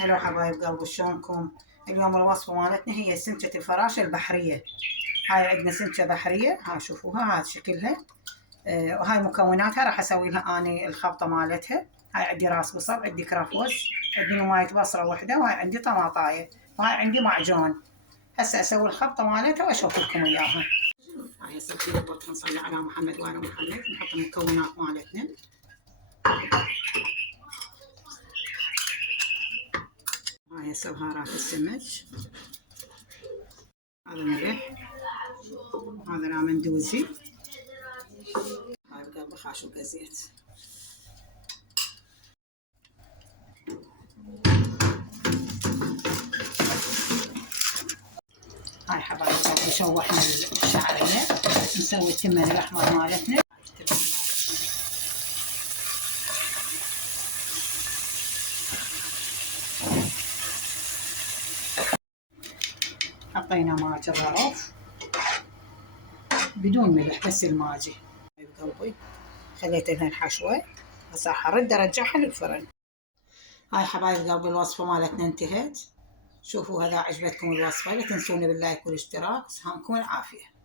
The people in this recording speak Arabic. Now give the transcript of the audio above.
هلو حبايب قلبي، شلونكم؟ اليوم الوصفة مالتنا هي سمكة الفراشة البحرية. هاي عندنا سمكة بحرية، هاي شوفوها، هذا شكلها. وهاي مكوناتها راح اسوي لها اني الخلطة مالتها. هاي عندي راس بصل، عندي كرفس، عندي ماية بصرة وحدة، وهاي عندي طماطاية، وهاي عندي معجون. هسه اسوي الخلطة مالتها واشوف لكم اياها. هاي هسه نبطها، نصلي على محمد وآل محمد. نحط المكونات مالتنا. هاي هسه بهارات السمك، هذا ملح، هذا لامندوزي، هاي بقلب خاشوقة زيت. هاي حبايب شوحنا الشعرية، نسوي التمن الأحمر مالتنا. حطينا ماجي الغرف بدون ملح، بس الماجي. حبايب قلبي خليت لها الحشوة، هسه حرد ارجعها للفرن. هاي حبايب قلبي الوصفة مالتنا انتهت. شوفوا، هذا عجبتكم الوصفة لا تنسوني باللايك والاشتراك. سلامكم العافية.